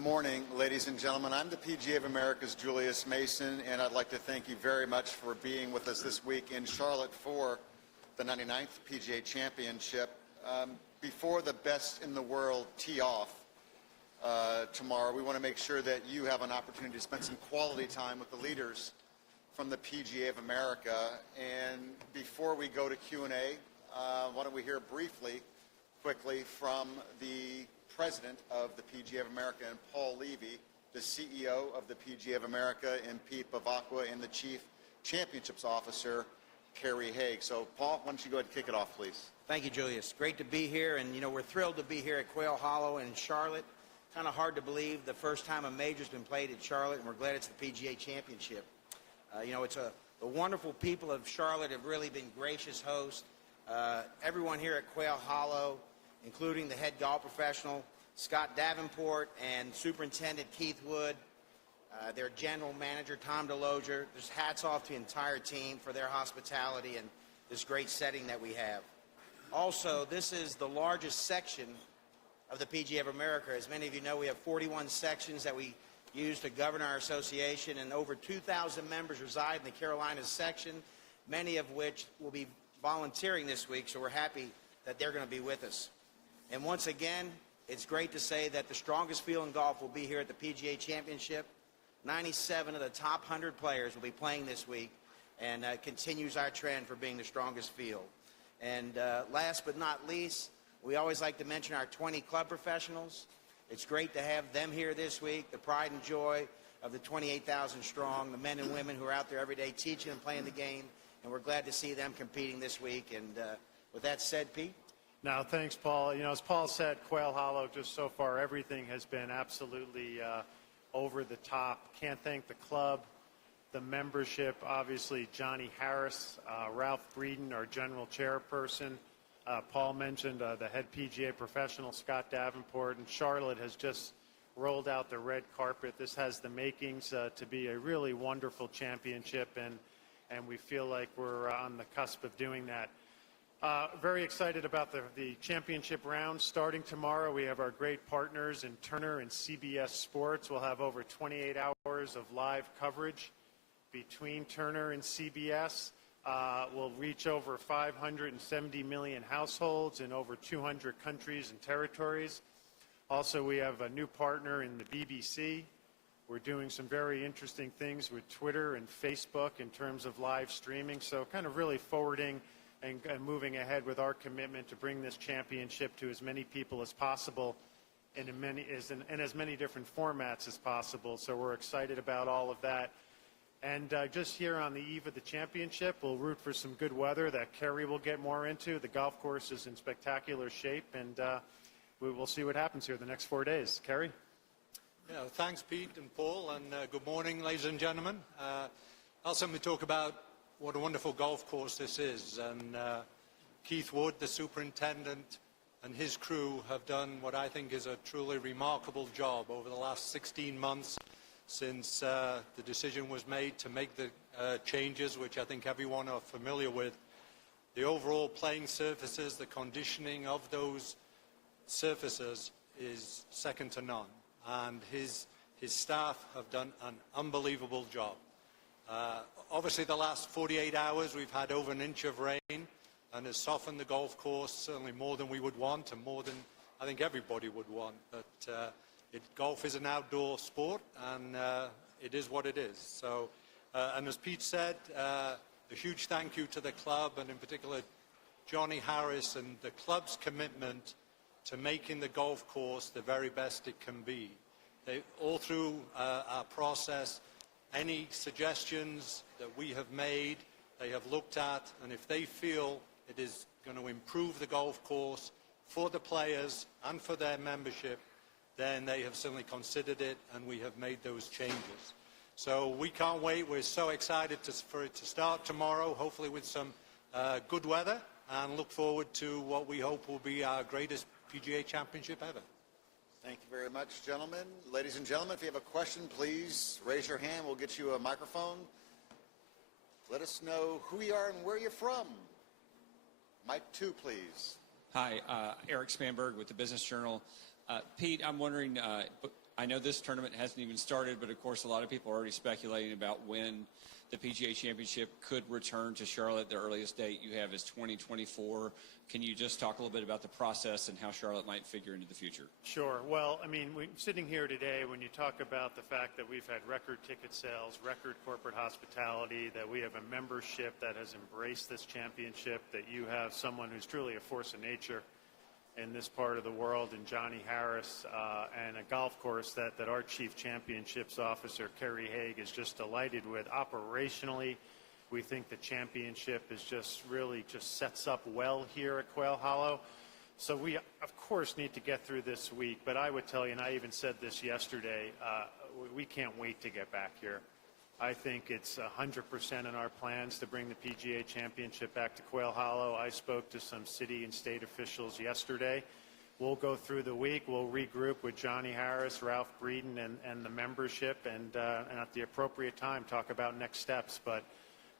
morning, ladies and gentlemen. I'm the PGA of America's Julius Mason, and I'd like to thank you very much for being with us this week in Charlotte for the 99th PGA Championship. Before the best in the world tee off tomorrow, we want to make sure that you have an opportunity to spend some quality time with the leaders from the PGA of America. And before we go to Q&A, why don't we hear quickly from the President of the PGA of America, and Paul Levy, the CEO of the PGA of America, and Pete Bavacqua, and the Chief Championships Officer, Kerry Haig. So, Paul, why don't you go ahead and kick it off, please? Thank you, Julius. Great to be here, and we're thrilled to be here at Quail Hollow in Charlotte. Kind of hard to believe the first time a major's been played at Charlotte, and we're glad it's the PGA Championship. It's the wonderful people of Charlotte have really been gracious hosts. Everyone here at Quail Hollow, including the head golf professional, Scott Davenport, and Superintendent Keith Wood, their general manager, Tom DeLozier. Just hats off to the entire team for their hospitality and this great setting that we have. Also, this is the largest section of the PGA of America. As many of you know, we have 41 sections that we use to govern our association, and over 2,000 members reside in the Carolinas section, many of which will be volunteering this week, so we're happy that they're going to be with us. And once again, it's great to say that the strongest field in golf will be here at the PGA Championship. 97 of the top 100 players will be playing this week, and continues our trend for being the strongest field. And last but not least, we always like to mention our 20 club professionals. It's great to have them here this week, the pride and joy of the 28,000 strong, the men and women who are out there every day teaching and playing the game, and we're glad to see them competing this week. And with that said, Pete? Now, thanks, Paul. As Paul said, Quail Hollow, just so far, everything has been absolutely over the top. Can't thank the club, the membership, obviously Johnny Harris, Ralph Breeden, our general chairperson. Paul mentioned the head PGA professional, Scott Davenport, and Charlotte has just rolled out the red carpet. This has the makings to be a really wonderful championship, and we feel like we're on the cusp of doing that. Very excited about the championship round starting tomorrow. We have our great partners in Turner and CBS Sports. We'll have over 28 hours of live coverage between Turner and CBS. We'll reach over 570 million households in over 200 countries and territories. Also, we have a new partner in the BBC. We're doing some very interesting things with Twitter and Facebook in terms of live streaming. So kind of really forwarding and moving ahead with our commitment to bring this championship to as many people as possible in as many different formats as possible. So we're excited about all of that. And just here on the eve of the championship, we'll root for some good weather that Kerry will get more into. The golf course is in spectacular shape, and we will see what happens here the next 4 days. Kerry? Yeah, thanks, Pete and Paul, and good morning, ladies and gentlemen. I'll simply talk about what a wonderful golf course this is, and Keith Wood, the superintendent, and his crew have done what I think is a truly remarkable job over the last 16 months since the decision was made to make the changes, which I think everyone are familiar with. The overall playing surfaces, the conditioning of those surfaces is second to none, and his staff have done an unbelievable job. Obviously, the last 48 hours, we've had over an inch of rain, and has softened the golf course, certainly more than we would want, and more than I think everybody would want. But golf is an outdoor sport, and it is what it is. So, and as Pete said, a huge thank you to the club, and in particular, Johnny Harris and the club's commitment to making the golf course the very best it can be. All through our process, any suggestions that we have made, they have looked at, and if they feel it is going to improve the golf course for the players and for their membership, then they have certainly considered it, and we have made those changes. So we can't wait. We're so excited for it to start tomorrow, hopefully with some good weather, and look forward to what we hope will be our greatest PGA Championship ever. Thank you very much, gentlemen. Ladies and gentlemen, if you have a question, please raise your hand. We'll get you a microphone. Let us know who you are and where you're from. Mic 2, please. Hi, Eric Spanberg with the Business Journal. Pete, I'm wondering, I know this tournament hasn't even started, but of course a lot of people are already speculating about when the PGA Championship could return to Charlotte. The earliest date you have is 2024. Can you just talk a little bit about the process and how Charlotte might figure into the future? Sure. Well, I mean, sitting here today, when you talk about the fact that we've had record ticket sales, record corporate hospitality, that we have a membership that has embraced this championship, that you have someone who's truly a force of nature in this part of the world, and Johnny Harris, and a golf course that our Chief Championships Officer, Kerry Haig, is just delighted with. Operationally, we think the championship is just really just sets up well here at Quail Hollow. So we, of course, need to get through this week, but I would tell you, and I even said this yesterday, we can't wait to get back here. I think it's 100% in our plans to bring the PGA Championship back to Quail Hollow. I spoke to some city and state officials yesterday. We'll go through the week. We'll regroup with Johnny Harris, Ralph Breeden, and the membership, and at the appropriate time talk about next steps. But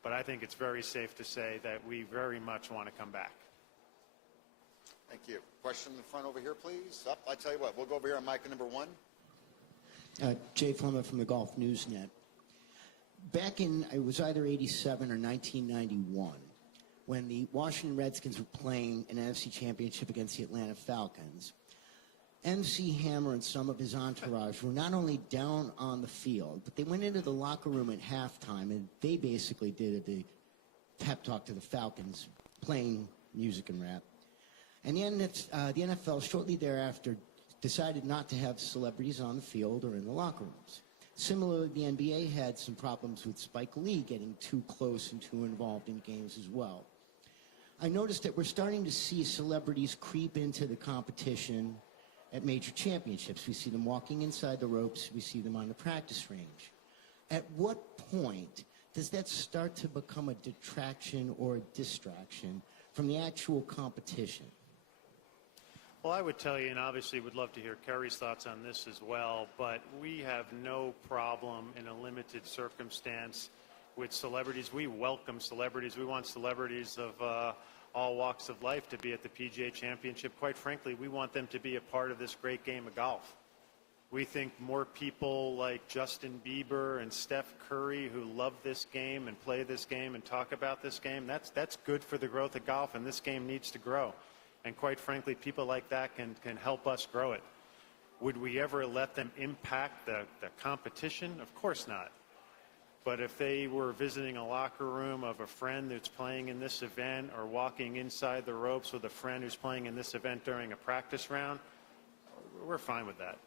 I think it's very safe to say that we very much want to come back. Thank you. Question in the front over here, please. I tell you what, we'll go over here on mic number one. Jay Fleming from the Golf Newsnet. Back in, it was either 87 or 1991, when the Washington Redskins were playing an NFC Championship against the Atlanta Falcons, MC Hammer and some of his entourage were not only down on the field, but they went into the locker room at halftime, and they basically did the pep talk to the Falcons, playing music and rap. And the NFL shortly thereafter decided not to have celebrities on the field or in the locker rooms. Similarly, the NBA had some problems with Spike Lee getting too close and too involved in games as well. I noticed that we're starting to see celebrities creep into the competition at major championships. We see them walking inside the ropes. We see them on the practice range. At what point does that start to become a detraction or a distraction from the actual competition? Well, I would tell you, and obviously would love to hear Kerry's thoughts on this as well, but we have no problem in a limited circumstance with celebrities. We welcome celebrities. We want celebrities of all walks of life to be at the PGA Championship. Quite frankly, we want them to be a part of this great game of golf. We think more people like Justin Bieber and Steph Curry, who love this game and play this game and talk about this game, that's good for the growth of golf, and this game needs to grow. And quite frankly, people like that can help us grow it. Would we ever let them impact the competition? Of course not. But if they were visiting a locker room of a friend that's playing in this event, or walking inside the ropes with a friend who's playing in this event during a practice round, we're fine with that.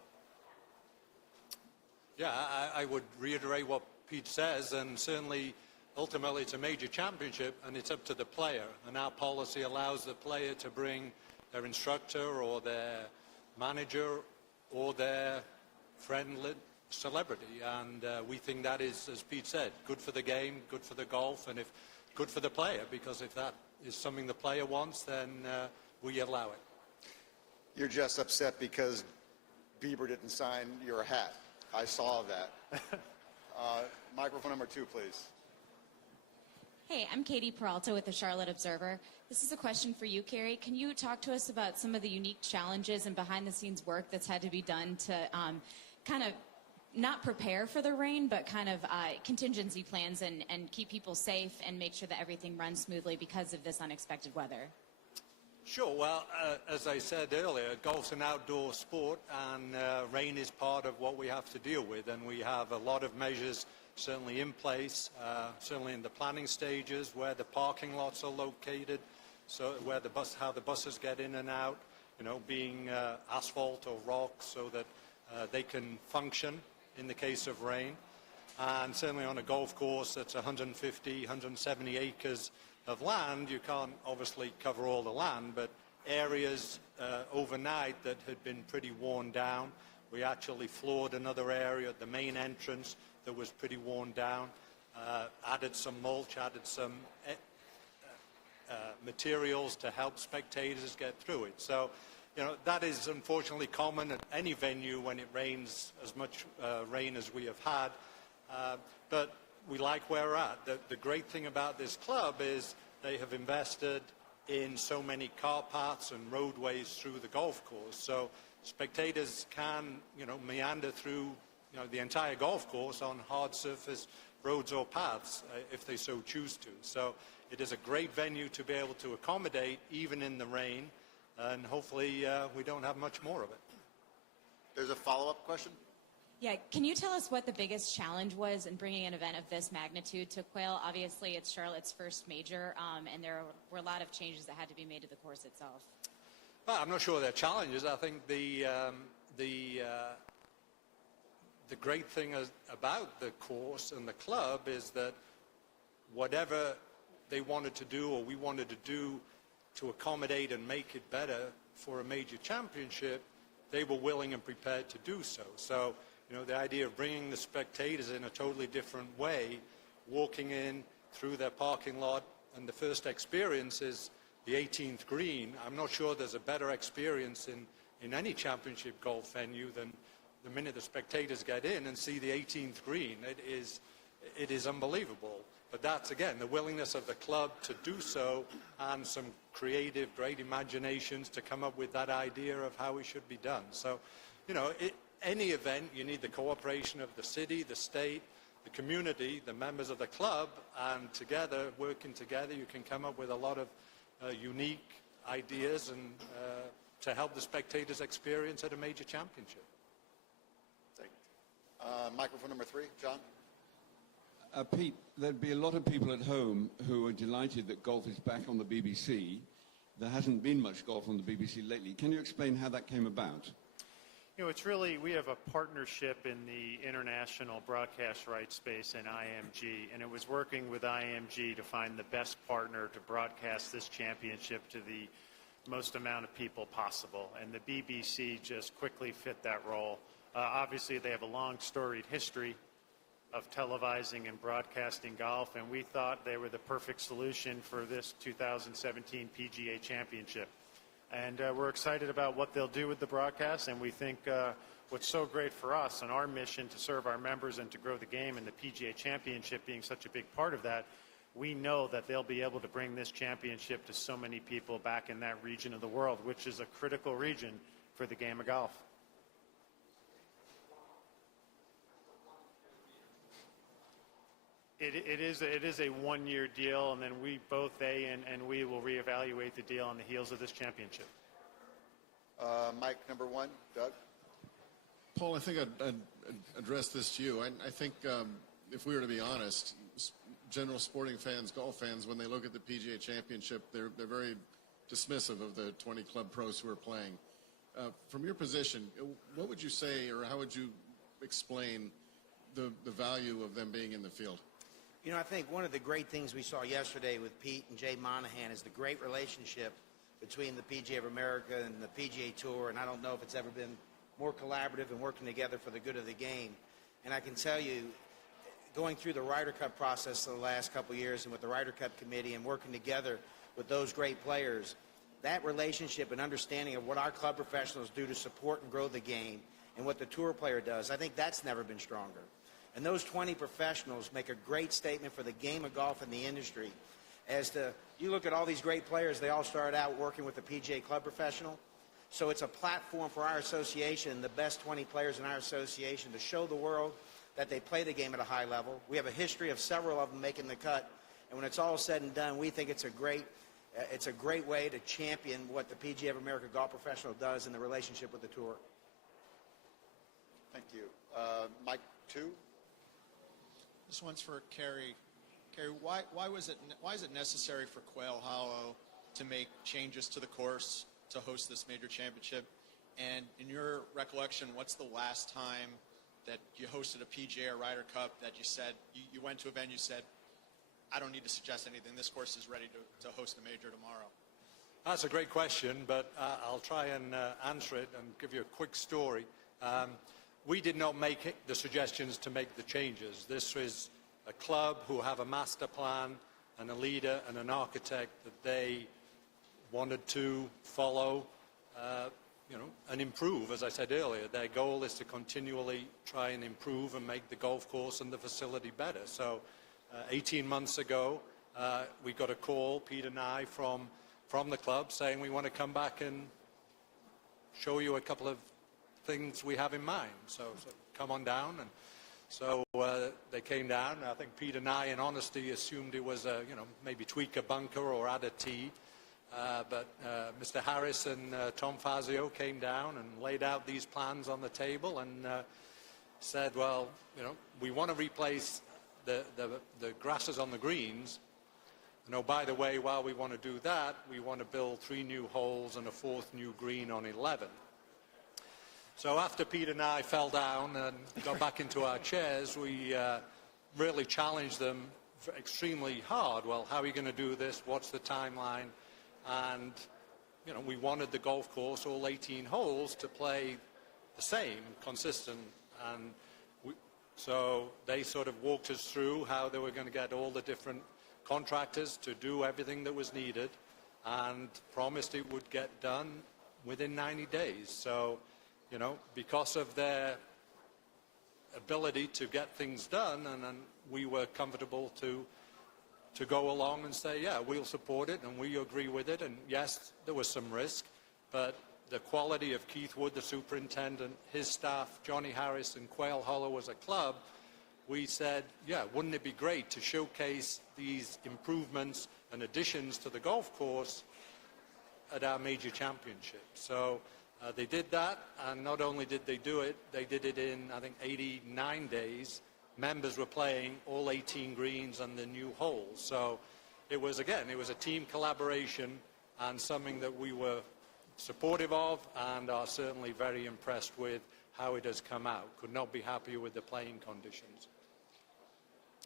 Yeah, I would reiterate what Pete says, and certainly ultimately it's a major championship and it's up to the player, and our policy allows the player to bring their instructor or their manager or their friendly celebrity, and we think that is, as Pete said, good for the game, good for the golf, and if good for the player, because if that is something the player wants, then we allow it. You're just upset because Bieber didn't sign your hat. I saw that. Microphone number two, please. Hey, I'm Katie Peralta with the Charlotte Observer. This is a question for you, Kerry. Can you talk to us about some of the unique challenges and behind-the-scenes work that's had to be done to kind of not prepare for the rain, but kind of contingency plans and keep people safe and make sure that everything runs smoothly because of this unexpected weather? Sure. Well, as I said earlier, golf's an outdoor sport, and rain is part of what we have to deal with, and we have a lot of measures certainly in place, certainly in the planning stages, where the parking lots are located, so where how the buses get in and out, being asphalt or rock, so that they can function in the case of rain. And certainly on a golf course that's 150, 170 acres of land, you can't obviously cover all the land, but areas overnight that had been pretty worn down. We actually floored another area at the main entrance that was pretty worn down, added some mulch, added some materials to help spectators get through it. So, that is unfortunately common at any venue when it rains as much rain as we have had. But we like where we're at. The great thing about this club is they have invested in so many car paths and roadways through the golf course. So spectators can, meander through, the entire golf course on hard surface roads or paths if they so choose to. So it is a great venue to be able to accommodate even in the rain, and hopefully we don't have much more of it. There's a follow-up question. Yeah, can you tell us what the biggest challenge was in bringing an event of this magnitude to Quail? Obviously, it's Charlotte's first major, and there were a lot of changes that had to be made to the course itself. Well, I'm not sure they're challenges. I think the great thing about the course and the club is that whatever they wanted to do or we wanted to do to accommodate and make it better for a major championship, they were willing and prepared to do so. So, the idea of bringing the spectators in a totally different way, walking in through their parking lot, and the first experience is the 18th green. I'm not sure there's a better experience in any championship golf venue than the minute the spectators get in and see the 18th green. It is unbelievable. But that's, again, the willingness of the club to do so and some creative, great imaginations to come up with that idea of how it should be done. So, any event, you need the cooperation of the city, the state, the community, the members of the club, and together, working together, you can come up with a lot of unique ideas and to help the spectators experience at a major championship. Microphone number 3, John. Pete, there'd be a lot of people at home who are delighted that golf is back on the BBC. There hasn't been much golf on the BBC lately. Can you explain how that came about? It's really, we have a partnership in the international broadcast rights space in IMG, and it was working with IMG to find the best partner to broadcast this championship to the most amount of people possible, and the BBC just quickly fit that role. Obviously, they have a long storied history of televising and broadcasting golf, and we thought they were the perfect solution for this 2017 PGA Championship. And we're excited about what they'll do with the broadcast, and we think what's so great for us and our mission to serve our members and to grow the game, and the PGA Championship being such a big part of that, we know that they'll be able to bring this championship to so many people back in that region of the world, which is a critical region for the game of golf. It is a one-year deal, and then they and we will reevaluate the deal on the heels of this championship. Mic number 1, Doug. Paul, I think I'd address this to you. I think if we were to be honest, general sporting fans, golf fans, when they look at the PGA Championship, they're very dismissive of the 20 club pros who are playing. From your position, what would you say, or how would you explain the value of them being in the field? I think one of the great things we saw yesterday with Pete and Jay Monahan is the great relationship between the PGA of America and the PGA Tour, and I don't know if it's ever been more collaborative and working together for the good of the game. And I can tell you, going through the Ryder Cup process the last couple of years and with the Ryder Cup committee and working together with those great players, that relationship and understanding of what our club professionals do to support and grow the game and what the tour player does, I think that's never been stronger. And those 20 professionals make a great statement for the game of golf and the industry. As to, you look at all these great players, they all started out working with the PGA Club professional. So it's a platform for our association, the best 20 players in our association, to show the world that they play the game at a high level. We have a history of several of them making the cut. And when it's all said and done, we think it's a great way to champion what the PGA of America golf professional does in the relationship with the tour. Thank you. Mic 2. This one's for Kerry. Kerry, why is it necessary for Quail Hollow to make changes to the course to host this major championship? And in your recollection, what's the last time that you hosted a PGA or Ryder Cup that you said, you went to a venue, said, I don't need to suggest anything, this course is ready to host a major tomorrow? That's a great question, but I'll try and answer it and give you a quick story. We did not make the suggestions to make the changes. This was a club who have a master plan and a leader and an architect that they wanted to follow, and improve. As I said earlier, their goal is to continually try and improve and make the golf course and the facility better. So 18 months ago, we got a call, Pete and I, from the club saying we want to come back and show you a couple of things we have in mind. So come on down. And so they came down. I think Pete and I, in honesty, assumed it was maybe tweak a bunker or add a tee. But Mr. Harris and Tom Fazio came down and laid out these plans on the table and said, well, we want to replace the grasses on the greens. By the way, while we want to do that, we want to build 3 new holes and a 4th new green on 11. So after Pete and I fell down and got back into our chairs, we really challenged them extremely hard. Well, how are you going to do this? What's the timeline? And, we wanted the golf course, all 18 holes, to play the same, consistent. And so they sort of walked us through how they were going to get all the different contractors to do everything that was needed and promised it would get done within 90 days. So, because of their ability to get things done, and we were comfortable to go along and say, yeah, we'll support it and we agree with it. And yes, there was some risk, but the quality of Keith Wood, the superintendent, his staff, Johnny Harris, and Quail Hollow as a club, we said, yeah, wouldn't it be great to showcase these improvements and additions to the golf course at our major championship? So they did that, and not only did they do it, they did it in, I think, 89 days. Members were playing all 18 greens on the new holes. So it was a team collaboration and something that we were supportive of and are certainly very impressed with how it has come out. Could not be happier with the playing conditions.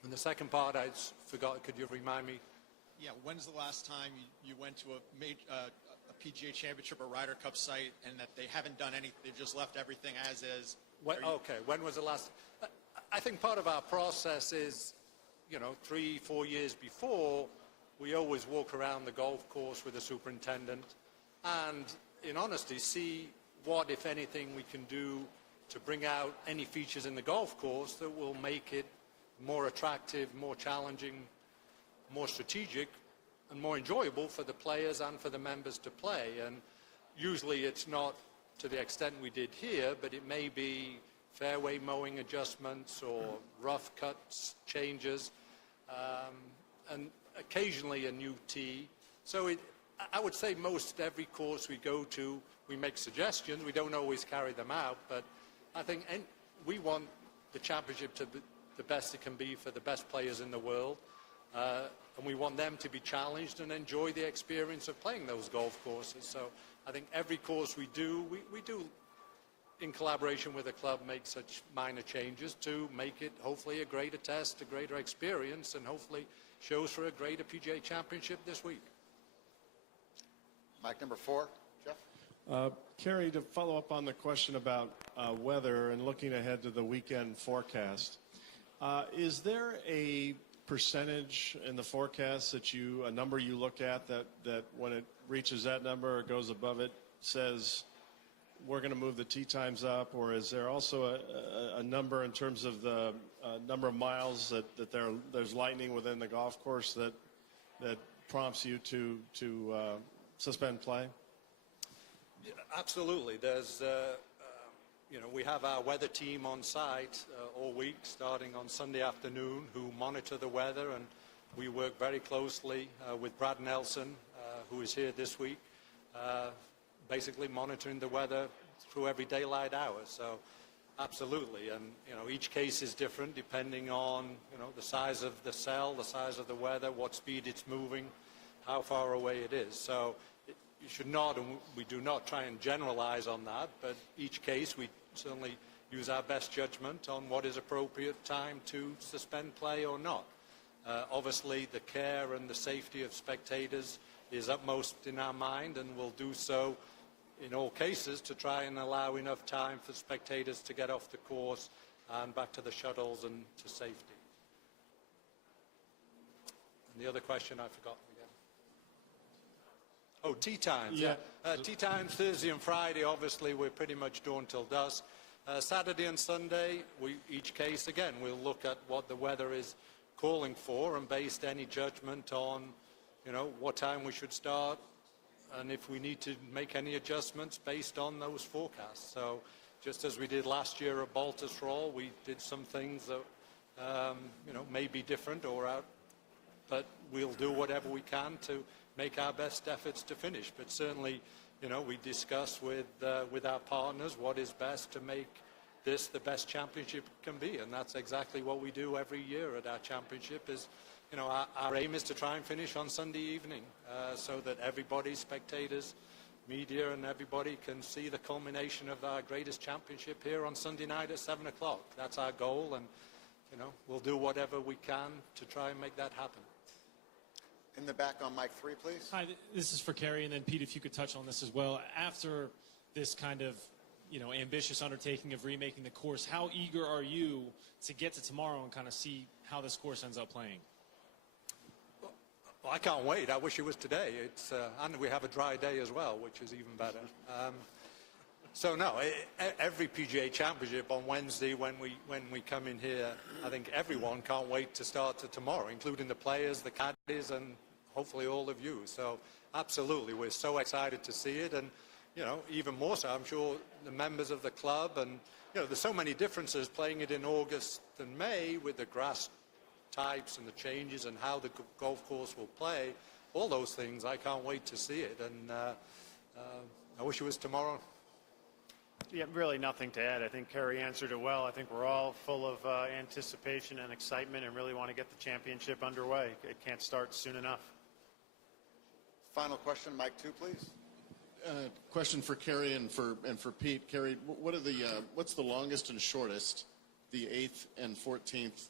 And the second part, I forgot, could you remind me? Yeah, when's the last time you went to a PGA Championship or Ryder Cup site and that they haven't done anything, they've just left everything as is? When was the last? I think part of our process is, 3-4 years before, we always walk around the golf course with the superintendent and, in honesty, see what, if anything, we can do to bring out any features in the golf course that will make it more attractive, more challenging, more strategic, and more enjoyable for the players and for the members to play. And usually it's not to the extent we did here, but it may be fairway mowing adjustments or rough cuts changes, and occasionally a new tee. So I would say most every course we go to, we make suggestions. We don't always carry them out, but I think we want the championship to be the best it can be for the best players in the world, and we want them to be challenged and enjoy the experience of playing those golf courses. So I think every course we do, in collaboration with the club, make such minor changes to make it hopefully a greater test, a greater experience, and hopefully shows for a greater PGA Championship this week. Mic number 4, Jeff. Kerry, to follow up on the question about weather and looking ahead to the weekend forecast, is there a percentage in the forecast a number you look at that when it reaches that number or goes above it says we're going to move the tee times up, or is there also a number in terms of the number of miles that there's lightning within the golf course that prompts you to suspend play? Yeah, absolutely. There's, we have our weather team on site all week, starting on Sunday afternoon, who monitor the weather, and we work very closely with Brad Nelson, who is here this week, basically monitoring the weather through every daylight hour. So absolutely, and each case is different depending on the size of the cell, the size of the weather, what speed it's moving, how far away it is. So you should not, and we do not try and generalize on that, but each case we certainly use our best judgment on what is appropriate time to suspend play or not. Obviously the care and the safety of spectators is utmost in our mind, and we'll do so in all cases to try and allow enough time for spectators to get off the course and back to the shuttles and to safety. And the other question I forgot again. Oh, tee times. Yeah. Tee times Thursday and Friday, obviously we're pretty much dawn till dusk. Saturday and Sunday, each case, again, we'll look at what the weather is calling for and based any judgment on, what time we should start, and if we need to make any adjustments based on those forecasts. So just as we did last year at Baltusrol, we did some things that may be different but we'll do whatever we can to make our best efforts to finish. But certainly, we discuss with our partners what is best to make this the best championship can be, and that's exactly what we do every year at our championship. Our aim is to try and finish on Sunday evening, so that everybody, spectators, media, and everybody can see the culmination of our greatest championship here on Sunday night at 7 o'clock. That's our goal, and we'll do whatever we can to try and make that happen. In the back on mic 3, please. Hi, this is for Kerry, and then Pete, if you could touch on this as well. After this kind of ambitious undertaking of remaking the course, how eager are you to get to tomorrow and kind of see how this course ends up playing? Well, I can't wait. I wish it was today. And we have a dry day as well, which is even better. Every PGA Championship on Wednesday when we come in here, I think everyone can't wait to start to tomorrow, including the players, the caddies, and hopefully all of you. So absolutely, we're so excited to see it, and even more so, I'm sure the members of the club, and there's so many differences playing it in August and May with the grass types and the changes and how the golf course will play. All those things, I can't wait to see it, and I wish it was tomorrow. Yeah, really nothing to add. I think Kerry answered it well. I think we're all full of anticipation and excitement and really want to get the championship underway. It can't start soon enough. Final question, mic 2, please. Question for Kerry and for Pete. Kerry, what's the longest and shortest the 8th and 14th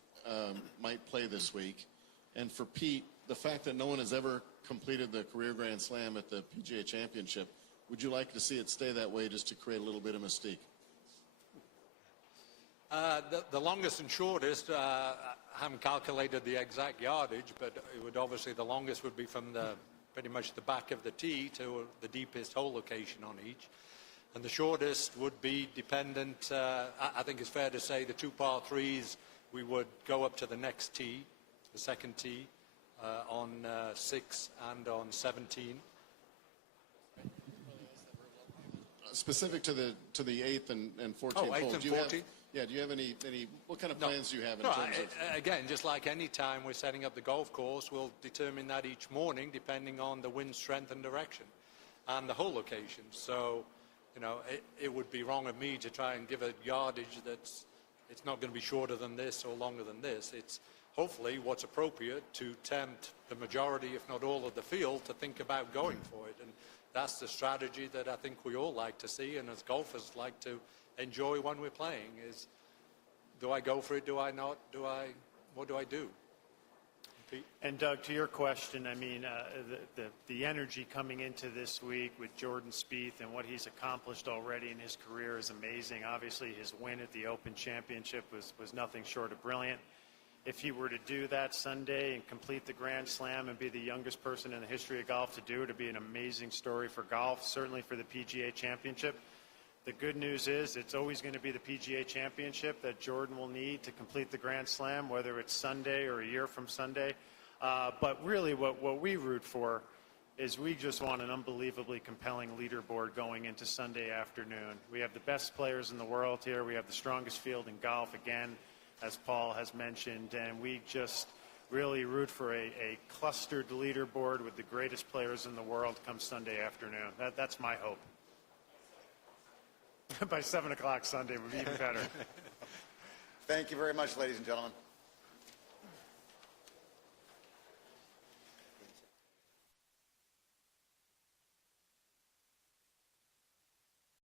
might play this week? And for Pete, the fact that no one has ever completed the career Grand Slam at the PGA Championship, would you like to see it stay that way just to create a little bit of mystique? The longest and shortest, I haven't calculated the exact yardage, but it would obviously, the longest would be from pretty much the back of the tee to the deepest hole location on each. And the shortest would be dependent, I think it's fair to say the 2 par 3s, we would go up to the next tee, the second tee, on 6 and on 17. Specific to the 8th and 14th hole. 8th and 14th? Do you have any what kind of plans do you have in terms of? Again, just like any time we're setting up the golf course, we'll determine that each morning depending on the wind strength and direction and the hole location. So, it would be wrong of me to try and give a yardage it's not going to be shorter than this or longer than this. It's hopefully what's appropriate to tempt the majority, if not all of the field, to think about going for it. And that's the strategy that I think we all like to see, and as golfers like to enjoy when we're playing, is do I go for it, do I not, what do I do? Pete? And Doug, to your question, I mean, the energy coming into this week with Jordan Spieth and what he's accomplished already in his career is amazing. Obviously, his win at the Open Championship was nothing short of brilliant. If he were to do that Sunday and complete the Grand Slam and be the youngest person in the history of golf to do it, it'd be an amazing story for golf, certainly for the PGA Championship. The good news is it's always going to be the PGA Championship that Jordan will need to complete the Grand Slam, whether it's Sunday or a year from Sunday. But really what we root for is we just want an unbelievably compelling leaderboard going into Sunday afternoon. We have the best players in the world here. We have the strongest field in golf, again, as Paul has mentioned, and we just really root for a clustered leaderboard with the greatest players in the world come Sunday afternoon. That's my hope. By 7 o'clock Sunday would be even better. Thank you very much, ladies and gentlemen.